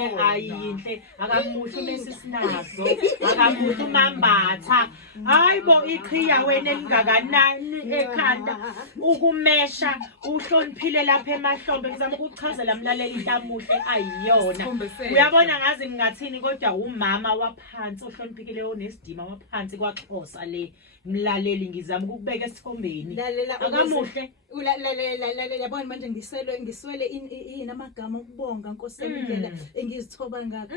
ekhaya ayinhle akamuhle umesisinazo akamuhle umambatha hayibo iqhiya wena elingakanani ekhanda ukumesha uhloniphile lapha emahlombe ngizama ukuchazela mlaleli into amuhle ayiyona uyabona ngazi ngingathini kodwa umama waphansi ohloniphekile onesidima waphansi kwaXhosa le mlaleli ngizama ukubeka esikhombeni akamuhle lalela yabona manje ngiswele amagama okubonga Nkosini indlela engizithoba ngakho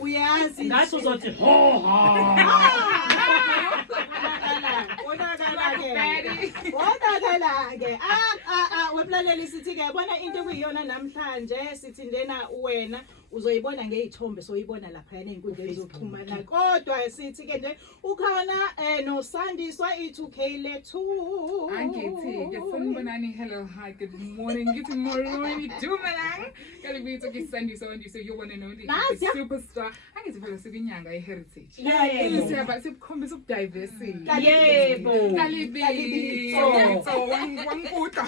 uyazi ngathi uzothi ho wonakala-ke wemlaleli sithi-ke bona into ekuyiyona namhlanje sithi njena wena uzoyibona ngey'thombe soyibona laphayana ey'nkundleni zokuxhumana kodwa sithi-ke nje ukhona noSandiswa i2K lethu angithi sanibonani hello hi good morning ngithi morning dumelang kalibitso ke Sandiswa Wandiso you one and only superstar angithi phela sikunyanga eHeritage siyaba sikukhombisa ubudiversity yebo kalibitso wangukuta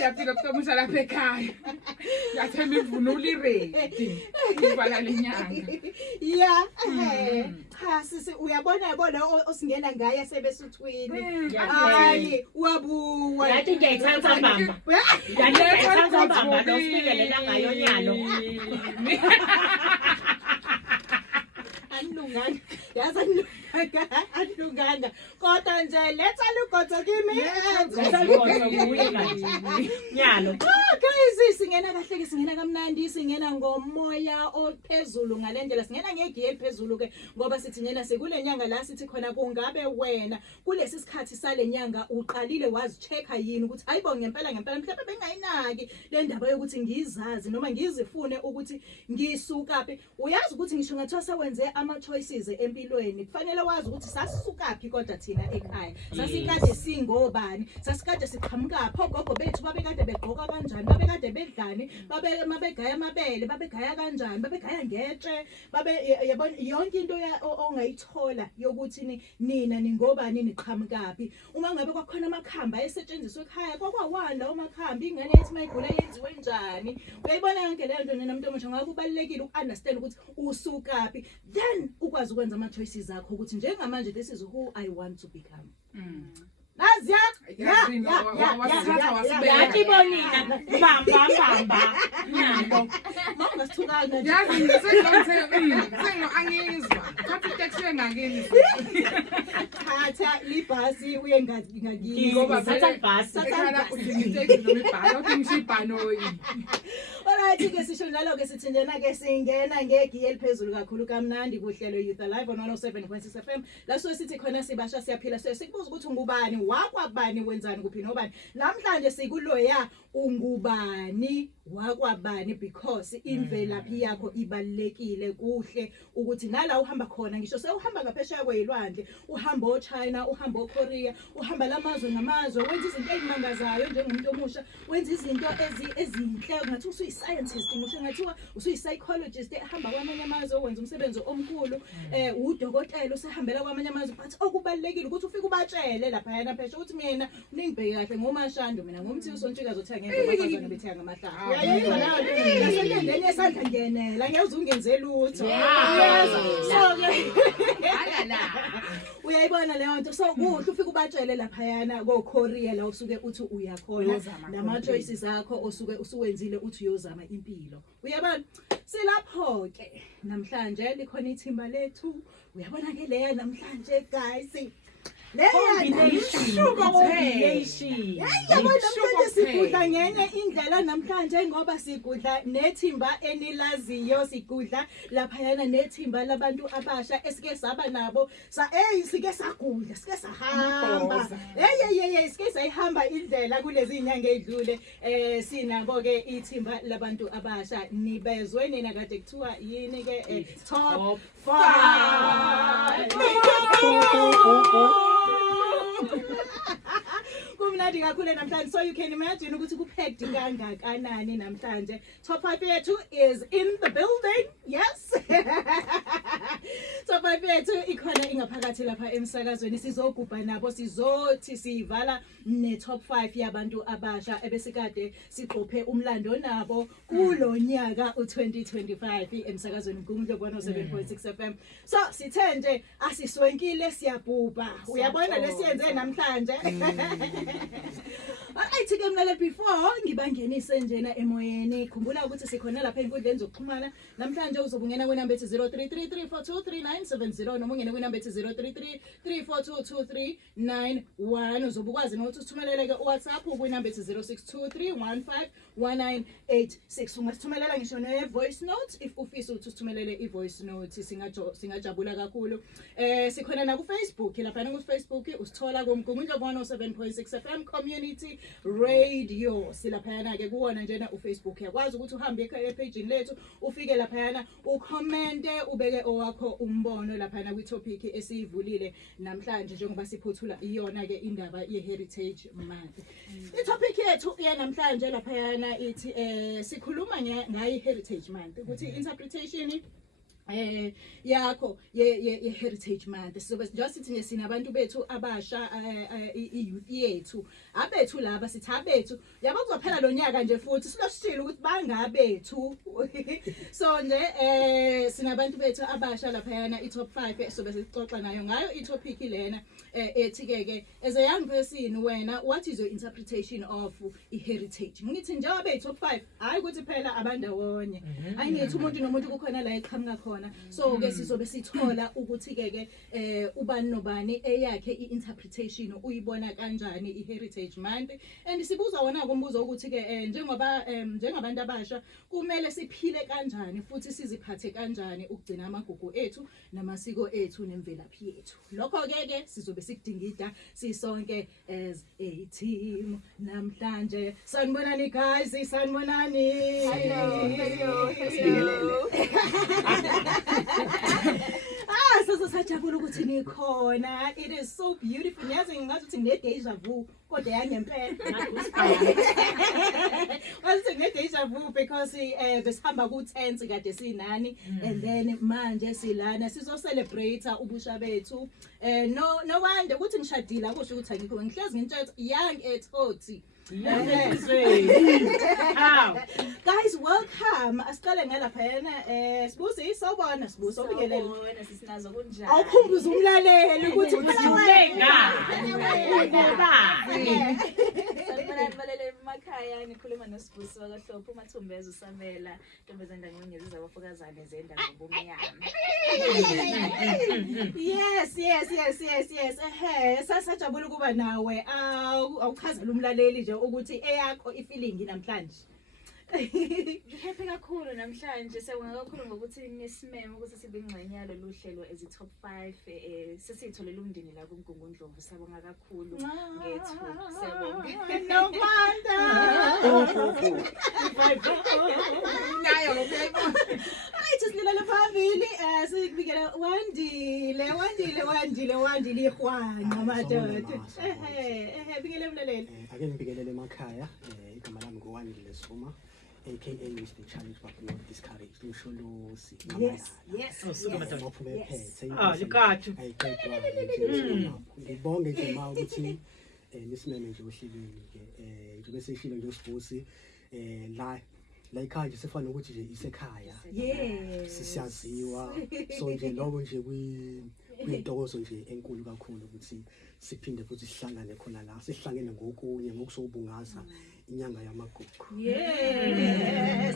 Yathanda kumusha lapha ekhaya. Yathemba imvunulo iready. Ibala lenyanga. Cha sisi uyabona osingena ngaye sebesuthwini. Hayi wabuwa. Yathi ngiyayithanda bamba. Yathi ngiyayithanda bamba losifikela ngayo nyalo. Anilunganga. Yazi anilunganga. Kodwa nje letha lugodzo kimi. Nyalo. Guys singena kahle ke singena kamnandi singena ngomoya ophezulu ngalendlela singena ngegiye eliphezulu ke ngoba sithi njena sekule nyanga la sithi khona kungabe wena kulesi sikhathi sale nyanga uqalile wazichecka yini ukuthi hayibo ngempela mhlawumbe bengayinaki le ndaba yokuthi ngizazi noma ngizifune ukuthi ngisukaphi uyazi ukuthi ngisho ngathiwa sawenze ama choices empilweni kufanele wazi ukuthi sasisukaphi kodwa thina ekhaya sasikade singobani sasikade siqhamuka pho gogo bethu babekade begqoka kanjani babekade bedlani mabegaya amabele babegaya kanjani babegaya ngetshe yabona yonke into ongayithola yokuthi nina ningobani niqhamukaphi uma ngabe kwakhona amakhamba esetshenziswa ekhaya kwakwawanda umakhamba ingane yathi mayigula yenziwe njani uyayibona yonke leyo nto nina umuntu omusha ngakho kubalekile ukunderstand ukuthi usukaphi then ukwazi ukwenza ama choices akho ukuthi njengamanje this is who I want to become Nazi yathi bonina bamba nyalo mama sithukana yazi sengo angizwa thatha itaxi engakini thatha libhasi uye ngakini ngoba thatha ibhasi ekhaya udingite noma ibhasi udingisha ibhanoyi alright ke sisho njalo ke sithi njena ke singena ngegiye eliphezulu kakhulu kamnandi kuhlelo Youth Alive on 107.6 FM la so sithi khona sibasha siyaphila sikubuza ukuthi ungubani wakwabani wenzani kuphi nobani namhlanje sikuloya ungubani wakwabani because imvelaphi yakho ibalekile kuhle ukuthi nala uhamba khona ngisho sewuhamba ngaphesheya kwezilwandle uhamba eChina uhamba eKorea uhamba lamazwe ngamazwe wenza izinto ezimangazayo njengomuntu omusha wenza izinto ezinhle ngathi usuyi-scientist ngisho ngathiwa usuyi-psychologist ehamba kwamanye amazwe wenza umsebenzi omkhulu udokotela usehambela kwamanye amazwe but okubalekile ukuthi ufike ubatshele lapha yana pheshe ukuthi mina ningibheke kahle ngomashando mina ngomthi usontshika zothenga ngezibazana bethenga ngamahlahla uyayizwa nayo nasendeni esandla ngenela ngeke ungenze lutho so uyayibona leyo nto so kuhle ufike ubatshele lapha yana koKorea la usuke uthi uyakhona nama choices akho osuke usuwenzile uthi uyozama impilo uyabona silapho ke namhlanje likhona ithimba lethu uyabona ke leya namhlanje guys Sigudla ngenye indlela namhlanje ngoba sigudla nethimba enilaziyo sigudla laphayana nethimba labantu abasha esike saba nabo sike sagudla sike sahamba sike sayihamba indlela kulezi inyanga ezidlule sinabo ke ithimba labantu abasha nibezwe nina kade kuthiwa yini ke top 5 Kumnandi kakhulu namhlanje. So you can imagine ukuthi kupacked kangakanani namhlanje. Top 5 yethu is in the building. Yes. Top 5 yethu ikhona ingaphakathi lapha emsakazweni. Sizogubha nabo sizothi sivala ne top 5 yabantu abasha ebesikade siqophe umlando nabo kulonyaka u2025 emsakazweni Mgungundlovu 107.6 FM. So sithe nje asiswenkile siyabhuba. Uyabona lesiyenze namhlanje. Ayithi ke mngale before ngibangenise njena emoyeni khumbula ukuthi sikhona lapha enkundleni zokuxhumana namhlanje uzobungena kwenamba ethi 0333423970 noma ungene kwenamba ethi 0333422391 uzobukwazi nokuthi usithumelele ke WhatsApp kwenamba ethi 0623151986 ungasithumelela ngisho ne voice note if ufisa ukuthi usithumelele i voice note singajabula kakhulu sikhona na ku Facebook lapha ku Facebook usithola ku Mgungundlovu 107.6 FM community radio silaphayana ke kuwona njena uFacebook yakwazi ukuthi uhambe epage lethu ufike laphayana ucommente ubeke owakho umbono laphayana kwitopic esiyivulile namhlanje njengoba siphothula iyona ke indaba ye-heritage month. Itopic yethu yanamhlanje laphayana ithi sikhuluma ngayi heritage month ukuthi interpretation yakho ye heritage month sizobe just sithi sinabantu bethu abasha i-youth yethu abethu laba sithi abethu yabo kuzophela lonyaka nje futhi silosishila ukuthi bangabethu so nje sinabantu bethu abasha lapha yana i-top 5 sobe sixoxa nayo ngayo i-topic lena ethi ke as a young person wena what is your interpretation of i-heritage ngithi njengoba i-top 5 hayi ukuthi phela abandawonye ayingithi umuntu nomuntu kukhona la eqhamuka khona so ke sizobe sithola ukuthi ke ubani nobani eyakhe i-interpretation uyibona kanjani i-heritage month and sibuza wona kumbuzo ukuthi ke njengabantu abasha kumele siphile kanjani futhi siziphathe kanjani ukugcina amagugu ethu namasiko ethu nemvelaphi yethu lokho ke sizobe sikudingida sisonke as a team namhlanje sanibonani guys sanibonani hello sasajabula ukuthi nikhona it is so beautiful ngiyazi ngingathi ukuthi ngine deja vu kodwa yangempela wathi ngine deja vu because besihamba ku10 kade sinani and then manje silana sizo celebrate ubusha bethu no wonder ukuthi ngishadile akusho ukuthi angikho ngihlezi ngintshela young at 40 guys welcome asiqale ngalapha yena sibusi sawubona sibuso ubingelele wena sisinazo kunjani awukhumbuza umlaleli ukuthi balele emakhaya nikhuluma nosibusi wakaHlophe uMathumbeza uSamela ntombazana ngongeza abafokazane zenda ngobumnyama yes sasajabula kuba nawe awuchazela umlaleli nje ukuthi eyakho ifeeling namhlanje happy kakhulu namhlanje sewona kakhulu ngokuthi nisimeme ukuthi sibingxenye yalo luhlelo ezi top 5 sesitholela umndeni la kuMgungundlovu sabonga kakhulu ngethu sebonga no wonder nayo lo uyayibona ayithi silele phambili sikubikela wandile ihwana madoda bikele umlaleli ake ngibikelele emakhaya igama lami ngoWandile Suma aka Mr. Challenge but not discouraged usholosi likathu ngibonge nje ma ukuthi nisimeme nje ohlelweni ke njengoba seshilo nje usibusi la ekhaya nje sefana ukuthi nje isekhaya sisiyaziwa so nje lobo nje kuyintokozo nje enkulu kakhulu ukuthi siphinde futhi sihlangane khona la sihlangene ngokunye ngokusobungaza inyanga yamagugu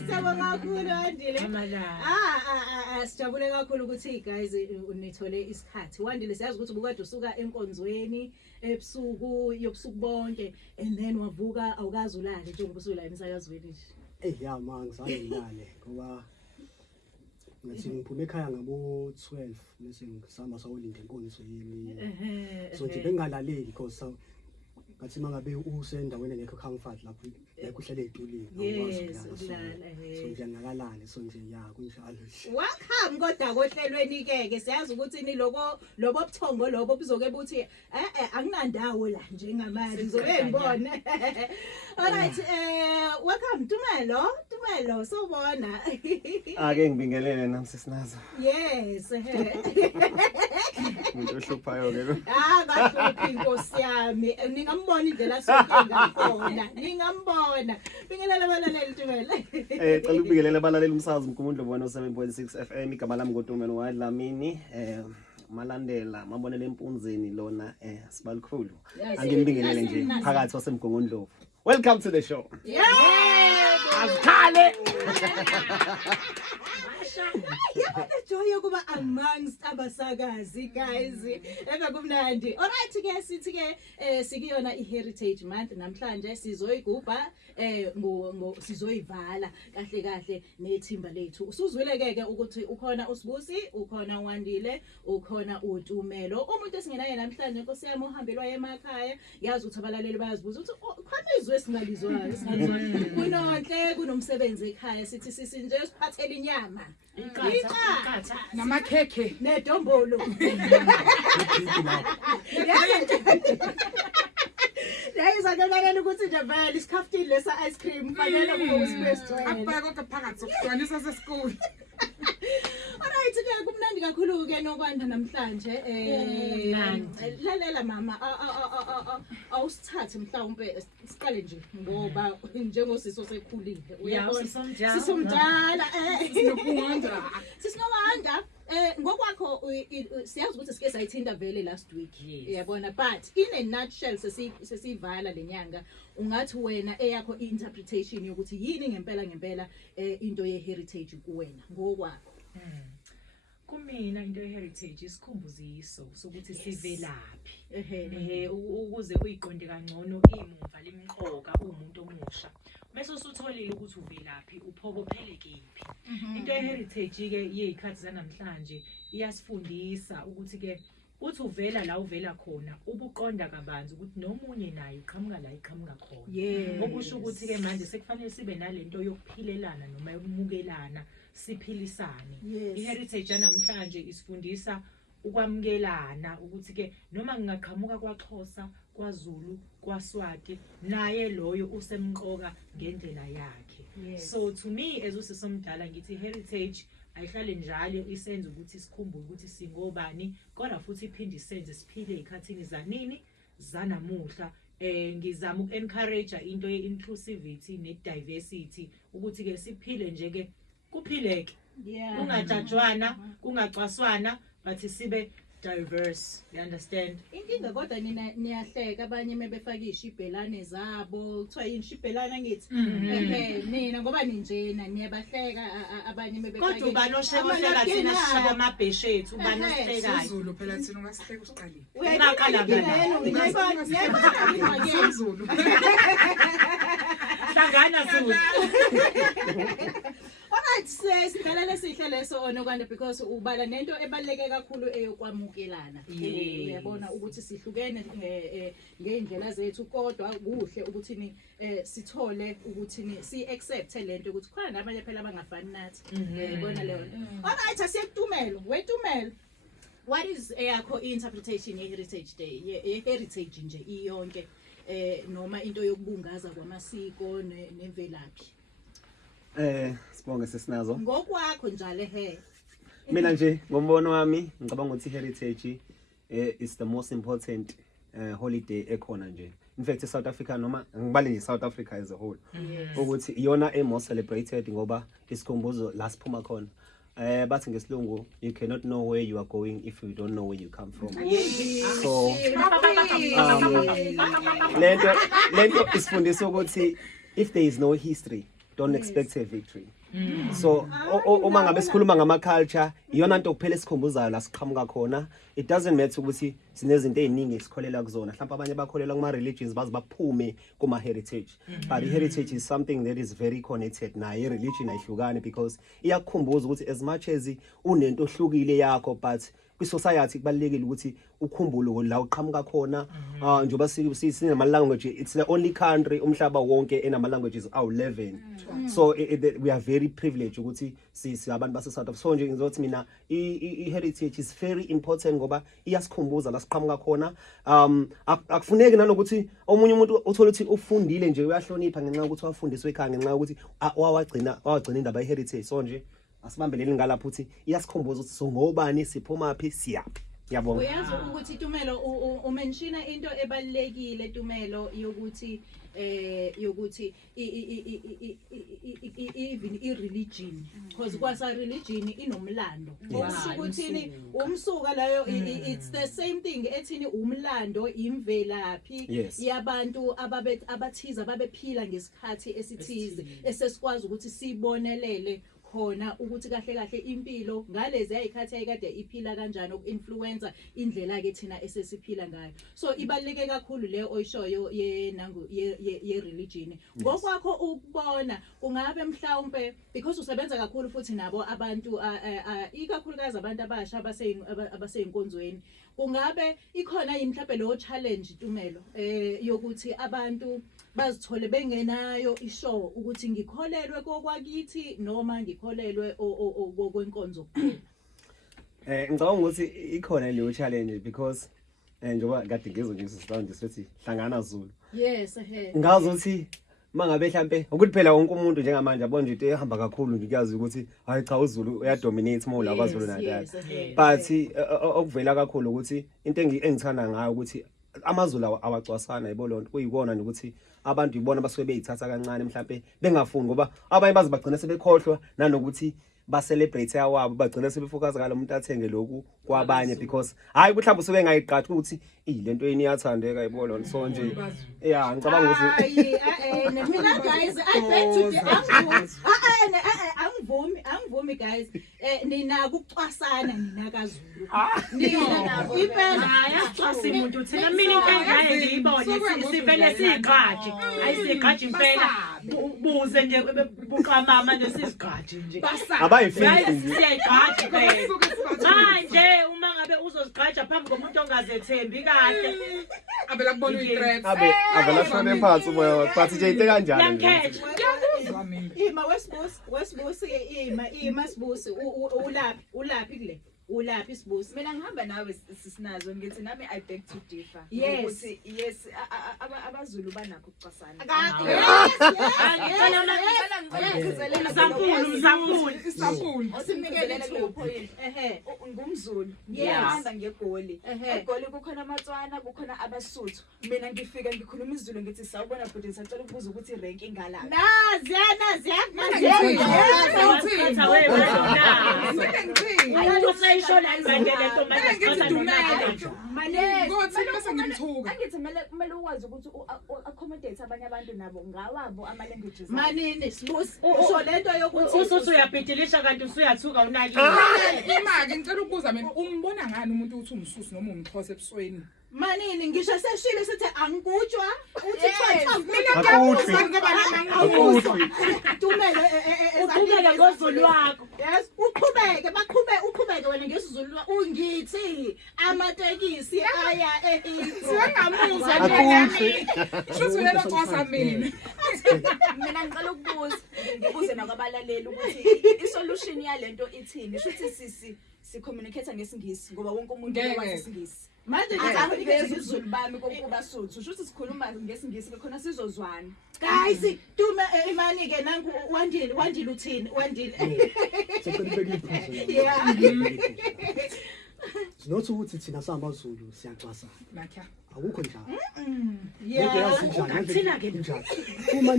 sabonga kakhulu Wandile sijabule kakhulu ukuthi guys unithole isikhathi Wandile siyazi ukuthi ubukade usuka enkonzweni ebusuku yobusuku bonke and then wavuka awukazi ulale njengoba usula emsakazweni nje ya manje ngizalale ngoba ngathi ngiphume ekhaya ngabo 12 bese ngisamba sawulinda inkonzo yini so nje bengalaleli because ngathi mangabe usendaweni engekho comfort lapho uhlele ezitulini Yes, so nje ngakalale so nje ya kunjalo nje Welcome kodwa kohlelweni ke siyazi ukuthi ni lobo buthongo lobo buzoke buthi akunandawo la njengamanje uzoyengibone. Alright, welcome Tumelo sobona. Ake ngibingelele namsisinazo. Yes. Umuntu ohluphayo ke. Kahluphi inkosi yami. Ningambona indlela sonke ngakhona. Ningambona. Bingelela abalaleli Tumelo. Cela ubingelele abalaleli umsakazo Mgungundlo bona 7.6 FM igama lami ngoTumelo Wadlamini malandela mabonele empunzini lona sibalikhulu. Angibingelele nje phakathi wasemgungundlo. Welcome to the show. Asikhale. Yabona joy yokuba amongst abasakazi guys kumnandi. Alright ke sithi ke sikuyona iHeritage Month namhlanje sizoyigubha sizoyivala kahle nethimba lethu. Usuzwile ke ukuthi ukhona uSibusi, ukhona uWandile, ukhona uTumelo. Umuntu esingenaye namhlanje Nkosi yami ohambelwa emakhaya, yazi ukuthi abalaleli bayazibuza ukuthi khona izwe singalizwayo kunonhle kunomsebenzi ekhaya sithi sisi nje siphathela inyama. Iqatha namakhekhe nedombolo. Yayiza ke ukuthi nje vele isikhaftini lesa ice cream fanele usibesitwele. abheka phakathi sokuhlanisa sesikole. Alright ke kumnandi kakhulu ke nokwanda namhlanje lalela mama awusithathe mhlawumbe siqale nje ngoba njengosiso sekhulile uyabona sisomdala sisinowanda ngokwakho siyazi ukuthi sike sayithinda vele last week uyabona but in a nutshell sesivala lenyanga ungathi wena eyakho interpretation yokuthi yini ngempela into ye-heritage kuwena ngokwakho. Kumina into ye-heritage isikhumbuziso sokuthi sivelaphi ukuze uyiqonde kangcono imumva limqoka umuntu omusha mase usutholile ukuthi uvelaphi uphokophele kephi. Into ye-heritage ke yezikhathi zanamhlanje iyasifundisa ukuthi ke uthi uvela la uvela khona ubuqonda kabanzi ukuthi nomunye naye uqhamuka la iqhamuka khona. Okusho ukuthi ke manje sekufanele sibe nalento yokuphilelana noma yokumukelana siphilisane. iHeritage yanamhlanje isifundisa ukwamukelana ukuthi ke noma ngingaqhamuka kwaXhosa, kwaZulu, kwaSwati naye loyo usemqoka ngendlela yakhe. So to me as usisomdala ngithi heritage ayihlale njalo isenza ukuthi sikhumbule ukuthi singobani kodwa futhi iphinde isenze siphile ezikhathini zanini zanamuhla. Ngizama uku-encourage into ye-inclusivity ne-diversity ukuthi ke siphile nje ke kuphileke kungajajwana kungacwaswana but sibe diverse, you understand? Inkinga kodwa niyahleka abanye mebefaka ishibhelane zabo kuthiwa yini shibhelana ngithi mina ngoba ninjena niyabahleka abanye mebefaka kodwa ubanosheka thina sishaya amabheshe ethu ubanohlekayo Zulu phela thina ungasihleka usiqalile ungaqala ngani Zulu hlangana Zulu. Alright sihlala lesihle leso nokwanda because ubala nento ebaleke kakhulu eyokwamukelana. Uyabona ukuthi sihlukene ngeindlela zethu kodwa kuhle ukuthi ni sithole ukuthi ni si accept lento ukuthi khona nabanye phela abangafani nathi. Uyabona leyo. Alright asiyekutumelo wetumelo. What is eyakho interpretation ye-Heritage Day ye-heritage nje iyonke noma into yokubungaza kwamasiko nemvelaphi? Sibonge sesinazo. Ngokwakho njalo Mina nje ngombono wami ngicabanga ukuthi heritage is the most important holiday ekhona nje. In fact South Africa noma ngibale nje South Africa as a whole. Ukuthi iyona most celebrated ngoba isikhumbuzo la siphuma khona. Bathi ngesilungu you cannot know where you are going if you don't know where you come from. So lento isifundisa ukuthi if there is no history don't expect a victory. So uma ngabe sikhuluma ngama culture iyona into kuphela esikhumbuzayo la siqhamuka khona. It doesn't matter ukuthi sinezinto eziningi esikholela kuzona mhlawumbe abanye bakholela kuma religions bazi baphume kuma heritage but heritage is something that is very connected naye religion ayihlukane because iyakukhumbuza ukuthi as much as unento ohlukile yakho but kwi-society kubalulekile ukuthi ukhumbule la uqhamuka khona njengoba sinama language, it's the only country umhlaba wonke enama languages awu-11 so we are very privileged ukuthi siyabantu base South Africa. So nje ngizothi mina i-heritage is very important ngoba iyasikhumbuza la siqhamuka khona. Akufuneki nanokuthi omunye umuntu uthola ukuthi ufundile nje uyahlonipha ngenxa yokuthi wafundiswa ekhaya ngenxa yokuthi wagcina indaba ye-heritage. So nje asibambeleni ngalapho ukuthi iyasikhumbuza ukuthi so ngobani siphumaphi siyaphi. Ngiyabonga. Uyazi ukuthi Tumelo umenshina into ebalekile Tumelo yokuthi even i-religion because kwasa religion inomlando. Ukusho ukuthini umsuka layo it's the same thing ethini umlando imvelaphi yabantu abathiza ababephila ngesikhathi esithize esesikwazi ukuthi sibonelele khona ukuthi kahle impilo ngalezi ayikhathi ayikade iphila kanjani uku-influencer indlela ke thina esesiphila ngayo. So ibaluleke kakhulu le oyishoyo ye religion. Ngokwakho ukubona kungabe mhlawumbe because usebenza kakhulu futhi nabo abantu ikakhulukazi abantu abasha abaseyinkonzweni kungabe ikhona mhlawumbe lo challenge Tumelo yokuthi abantu bazithole bengenayo ishow ukuthi ngikholelwe kokwakithi noma ngikholelwe okwenkonzo kuphela. Ngicabanga ukuthi ikhona leyo challenge because njengoba kade ngizosound sithi hlangana Zulu. Yes ngazi ukuthi mangabe mhlambe ukuthi phela wonke umuntu njengamanje abona nje ehamba kakhulu nje kuyazi ukuthi hayi cha uZulu uyadominate more la kwaZulu Natal. But okuvela kakhulu ukuthi into engithanda ngayo ukuthi amaZulu awacwasana yibolonto kuyibona ukuthi abantu ibona basuke beyithatha kancane mhlambe bengafuni ngoba abanye bazi bagcina sebekhohlwa nanokuthi ba celebrate yawabo bagcina sebefocus ngalo umuntu athenge lokhu kwabanye because hayi mhlawumbe usuke ngayiqathi ukuthi lento yini iyathandeka yibolonto. So nje ngicabanga ukuthi mina guys I beg to angivumi guys nina ukucwasana nina kaZulu nina nabo impela ayasicwasa umuntu thina mina into engaye ngiyibone sivele siyiqhaji ayisiqhaji impela buze nje buqamama nesisiqhaji nje abayifiki siyayiqhaji manje uma ngabe uzozigqaja phambi komuntu ongazethembi kahle abela kubona uyi-threat abela shone phansi moya wakho but nje into kanjani ima wesibusi ima sibusi ulaphi kule ulaphi sibusi. Mina ngihamba nawe sisinazo ngithi nami I beg to differ ukuthi yes abaZulu banakho ukucwasana. Mzampulu osimnikele leyo point ngumZulu ngihamba ngegoli egoli kukhona amaTswana kukhona abaSuthu mina ngifika ngikhuluma isiZulu ngithi sawubona bhuti sicela ukubuza ukuthi rank ingalaphi angithi kumele ukwazi ukuthi accommodate abanye abantu nabo ngawabo ama languages manini sibusi usho lento yokuthi usuthi uyabhidilisha kanti usuyathuka unakile imaki ngicela ukubuza mina umbona ngani umuntu uthi umsusi noma umXhosa ebusweni manini ngisho seshile sithi angikutshwa uthi Tumelo uqhubeke ngoZulu wakho. Yes uqhubeke wena ngesizulu ungithi amatekisi aya sengamuzwa nje shuthi wena xhosa mina ngicela ngibuze nakwabalaleli ukuthi isolution yalento ithini shuthi communicate ngesingisi ngoba wonke umuntu wazi isingisi manje ngizakuveza isiZulu bami kokuba Suthu shuthi sikhuluma ngesingisi khona sizozwana guys Tume imani ke nangu wandile uthini wandile Sinothi ukuthi thina sihamba uZulu siyacwasana nakha akukho njalo Thina ke uma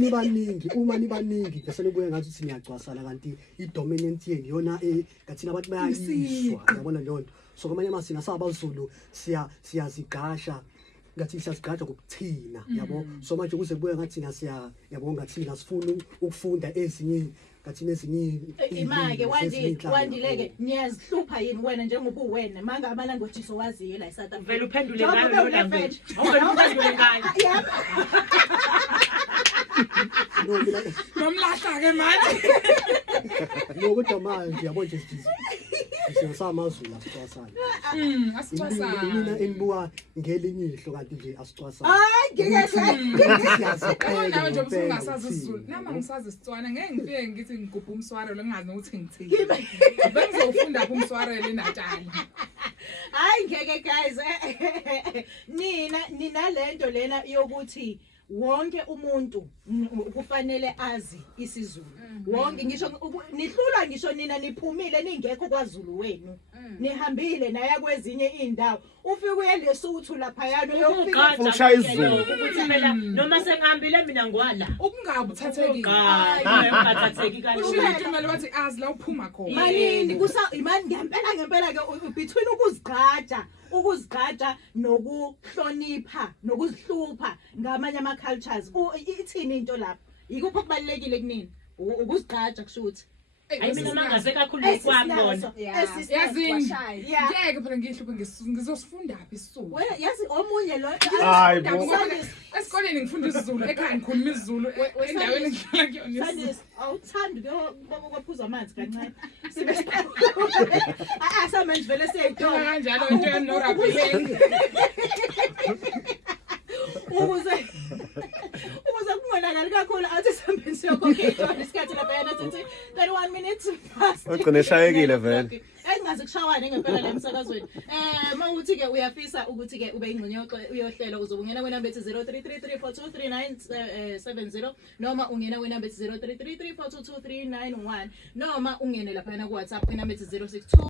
nibaningi bese nibuye ngathi uthi niyacwasana kanti i-dominant yeni yona ngathina abantu bayayishwa yabona leyo nto. So kwamanye amasina sabaZulu siyazigasha ngathi siyasigaja ngokuthina yabo. So manje kuze kubuye ngathi yabo ngathina sifuna ukufunda ezinye ngathina ezinye imake wandileke niyazihlupha yini wena njengoba uwena manga ama languages owaziyo la eSouth Africa vele uphendule ngayo language awuvele uphendule ngayo nomlahla ke manje no kodwa manje yabo nje sithi Ngisho samazulu asicwasana. Asicwasana. Mina enibuka ngelinye ihlo kanti nje asicwasana. Hayi ngeke Nawe nje usungasazi isiZulu. Nama ngisazi isitswana ngeke ngifike ngithi ngigubha umswarelo ngingazi ukuthi ngithini. Bengizofunda apha umswarelo eNatali. Hayi ngeke guys nina lento lena yokuthi wonke umuntu kufanele azi isiZulu wonke ngisho nihlulwa ngisho nina niphumile ningekho kwaZulu wenu nihambile naya kwezinye indawo ufike uyelesuthu lapha yana uyofika Ushaya isiZulu. ukuthi phela noma sengihambile mina ngwala Ukungabi uthathekile. ungathatheki Kusho kanjani itimela bathi azi la uphuma khona. malini imani ngempela ke between ukuzigqaja nokuhlonipha nokuzihlupha ngamanye ama cultures ithini into lapha yikuphi okubalekile kunini ukuzigqaja kushuthi hayi mina mangaze kakhulu kwakona Yazini. Ngeke phela ngihluphe ngizosifunda aphi isiZulu. wena yazi omunye lo Hayi bo. Esikoleni ngifunda isiZulu ekhaya ngikhuluma isiZulu endaweni engihlala kuyona. Sandis awuthandi ukuphuza amanzi kancane sibe samanje vele siyayithola Kanjalo into yenorabhileni. ukuze kungonakali kakhulu athi sihambeni siyokhokha isikhathi lapha yana sithi 31 minutes past Ugcine eshayekile vele. engazi kushawane ngempela la emsakazweni mawuthi ke uyafisa ukuthi ke ube ingxenye uyohlela uzobungena kwenamba ethi 0333423970 noma ungena kwenamba ethi 0333422391 noma ungene lapha ku WhatsApp kwenamba ethi 062